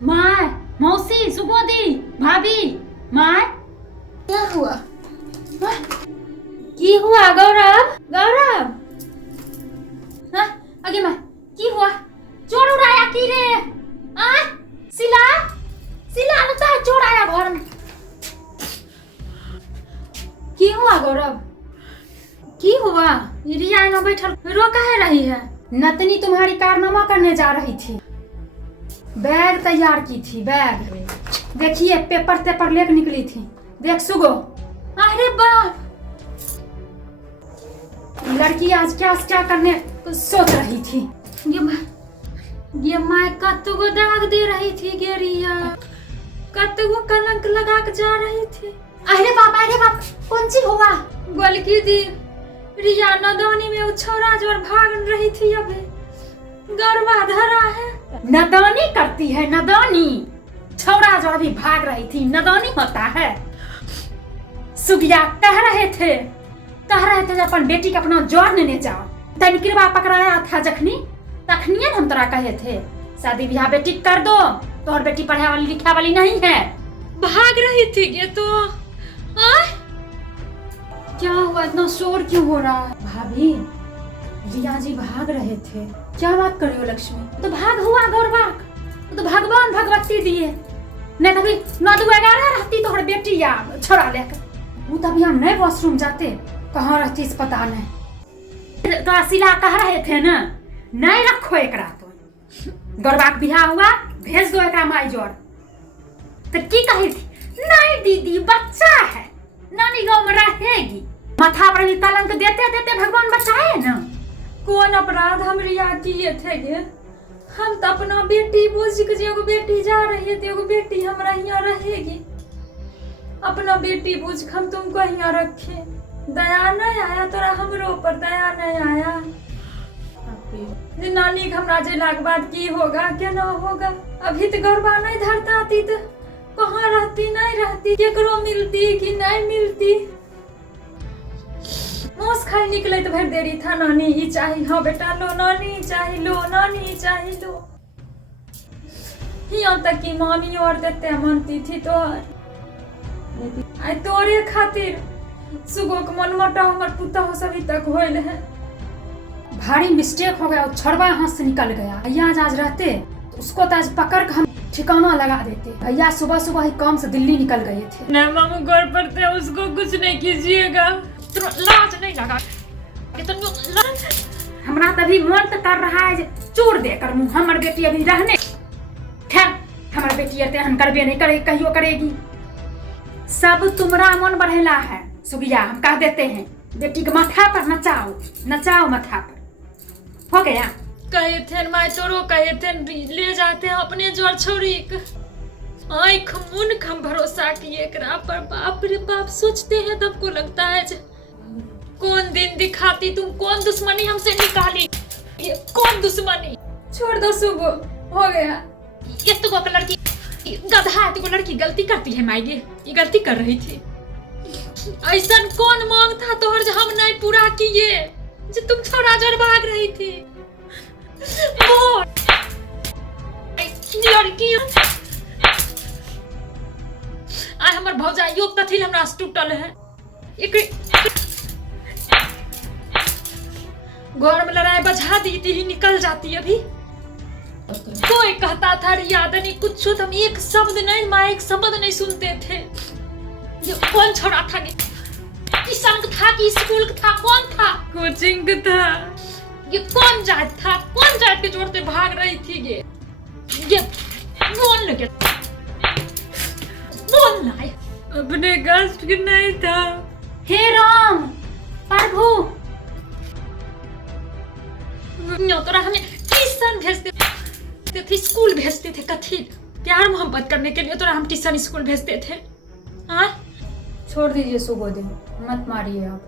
My, मौसी, सुबोदी, भाभी, my. क्या हुआ? की हुआ गौरव? गौरव हाँ, आगे माय की हुआ? चोर उड़ाया की रे? सिला सिला लगता है चोर आया घर में। की हुआ गौरव? की हुआ? रिया न बैठल रो काहे रही है? नतनी तुम्हारी कारनामा करने जा रही थी, बैग तैयार की थी। बैग देखिए, पेपर तेपर लेकर निकली थी। देख सुगो, अरे बाप, लड़की आज क्या करने सोच रही थी। ये माय कतगो दाग दे रही थी गेरिया, कतगो कलंक लगा के जा रही थी। अरे बाप, कौन सी हुआ? गोलकी दी रिया नदानी में उछौरा जोर भाग रही थी, अभी गरबा धरा है। नदानी करती है, नदानी। छौरा जो अभी भाग रही थी, नदानी होता है। सुगिया कह रहे थे जब अपन बेटी के अपना जोर ने जाओ। तनिकरवा पकड़ाया था जखनी, तखनिए हम तोरा कहे थे शादी ब्याह बेटी कर दो, तो और बेटी पढ़े वाली लिखा वाली नहीं है। भाग रही थी ये तो। क्या हुआ? इतना शोर क्यों हो रहा है? भाभी, रिया जी भाग रहे थे। क्या बात कर रही हो लक्ष्मी? तो भाग हुआ गौरवाक, तो भगवान भगवती दिए। नहीं तभी 9-11 रहती तो बेटी या छोड़ा लेकर, वो तभी हम नए वॉशरूम जाते। कहाँ रहती इस पता नहीं। तो असिला कह रहे थे ना, नहीं रखो एकरा। तो गौरवाक बिहा हुआ, भेज दो एकरा माई जोर। तो की कही थी? नहीं दीदी, बच्चा है, नानी गाँव में रहेगी। माथा पर भी कलंक देते देते भगवान बचाए ना। कौन अपराध हम रिया किए थे गे? हम तो अपना बेटी बुझ के, एगो बेटी जा रही है तो एगो बेटी हमारा यहाँ रहेगी। अपना बेटी बुझ के हम तुमको यहाँ रखे। दया नहीं आया तोरा हमरो पर? दया नहीं आया? नानी के हमरा जेला के बाद की होगा क्या ना होगा? अभी तो गौरवा नहीं धरता थी तो कहाँ रहती, नहीं रहती, केकरो मिलती कि नहीं मिलती। मोस खाई निकले तो भर देरी था। नानी ही चाहिए, हाँ बेटा लो, नानी चाहिए लो, नानी चाहिए लो। यहाँ तक कि मामी और देते मानती थी। तो आई तोरे खातिर सुगो के मन मोटा हमर पुता हो सभी तक होल है। भारी मिस्टेक हो गया, छोड़वा हाथ से निकल गया। भैया आज रहते तो उसको तो आज पकड़ के हम ठिकाना लगा देते। भैया सुबह ही काम से दिल्ली निकल गए थे। नहीं मामू घर पर थे, उसको कुछ नहीं कीजिएगा। लाज नहीं लगा? हमरा तभी मन तो कर रहा है चोर देकर मुँह। हमार बेटी अभी रहने हमार बेटी अतेहन करबे नहीं करेगी, कहियो करेगी। सब तुमरा मन बढ़ेला है सुगिया, हम कह देते हैं। बेटी के माथा पर नचाओ माथा पर। हो गया? कहे थे माय तोरो, कहे थे ले जाते हैं अपने जोर छोड़ी। आँख मुन हम भरोसा किए करा पर। बाप रे बाप, सोचते हैं तब को लगता है कौन दिन दिखाती तुम, कौन दुश्मनी हमसे निकाली। ये कौन दुश्मनी? छोड़ दो सुबो, हो गया। ये तो को लड़की गधा है, तो लड़की गलती करती है मायगे, ये गलती कर रही थी। ऐसा कौन मांग था तोहर जो हम नहीं पूरा किए, जो तुम छोड़ा जोर भाग रही थी। लड़की आय हमर भौजा योग तथिल हमरा से टूटल है। घर में लड़ाई बजा दी थी, निकल जाती। अभी कोई कहता था याद नहीं कुछ, तो हम एक शब्द नहीं, माँ एक शब्द नहीं सुनते थे। ये कौन छोड़ा था? किसान का था कि स्कूल का था? कौन था? कोचिंग का था। ये कौन जात था? कौन जात के जोर से भाग रही थी? ये बोल लगे, बोल ना, अपने कष्ट के नहीं था। हे राम प्रभु, तोरा हमें ट्यूशन भेजते थे, स्कूल भेजते थे। कथी प्यार मोहब्बत करने के लिए तोरा हम ट्यूशन स्कूल भेजते थे। हाँ छोड़ दीजिए सुबोधे, मत मारिए आप।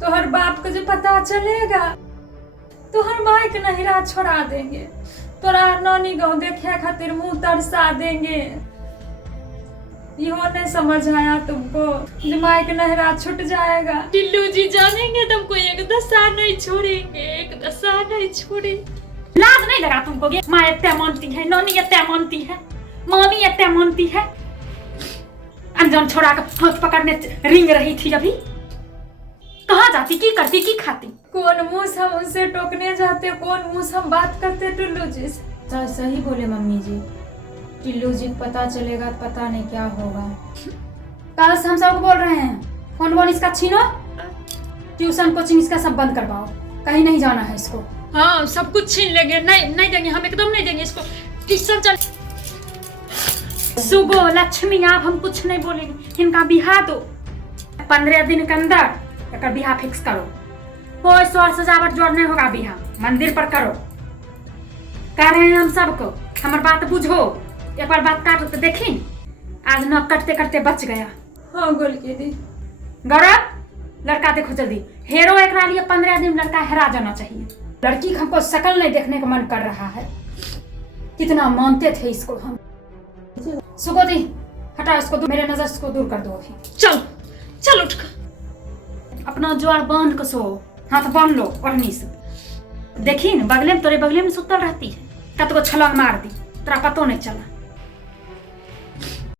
तोहर बाप को जो पता चलेगा तो हर माई के नहिरा छोड़ा देंगे। तोरा नानी गाँव देखे खातिर मुंह तरसा देंगे। यो नहीं समझ आया तुमको? माई के नहरा छूट जाएगा। टिल्लू जी जानेंगे तुमको, एक दशा नहीं छोड़ेंगे, एक दशा नहीं छोड़ेंगे। लाज नहीं लगा तुमको? माँ इतना मानती है, नौनी इतना मानती है, मामी इतना मानती है। अनजान छोड़ा कर हाथ पकड़ने रिंग रही थी अभी। कहाँ जाती, की करती, की खाती? कौन मुंह से हम उनसे टोकने जाते, कौन मुंह से हम बात करते टुल्लू जी से। सही बोले मम्मी जी। टिल्लू जी पता चलेगा, पता नहीं क्या होगा। कल से हम सबको बोल रहे हैं, फोन वोन इसका छीनो, ट्यूशन कोचिंग इसका सब बंद करवाओ, कहीं नहीं जाना है इसको। हाँ सब कुछ छीन लेंगे, नहीं देंगे, हम एकदम नहीं देंगे इसको। ट्यूशन चल। सुबह लक्ष्मी आप हम कुछ नहीं बोलेंगे, इनका बिहा दो 15 दिन के अंदर, एक बिहा फिक्स करो। कोई शोर सजावट जोड़ नहीं होगा, बिहा मंदिर पर करो। कह रहे हैं हम सबको, हमारी बात बुझो। एक बार बात काटो तो देखी, आज न कटते कटते बच गया। हाँ गोल के दी। गौरव लड़का देखो जल्दी, हेरो एक लिए 15 दिन लड़का हेरा जाना चाहिए। लड़की का हमको शकल नहीं देखने का मन कर रहा है, कितना मानते थे इसको हम। सुगोदी हटाओ इसको, मेरे नजर से दूर कर दो अभी। चल चल उठ कर। अपना ज्वार बांध के सो, हाथ बांध लो ओढ़नी से। देखी न बगले में, तोरे बगले में सुतल रहती है, कत को छलांग मार दी, तेरा पतो नहीं चला।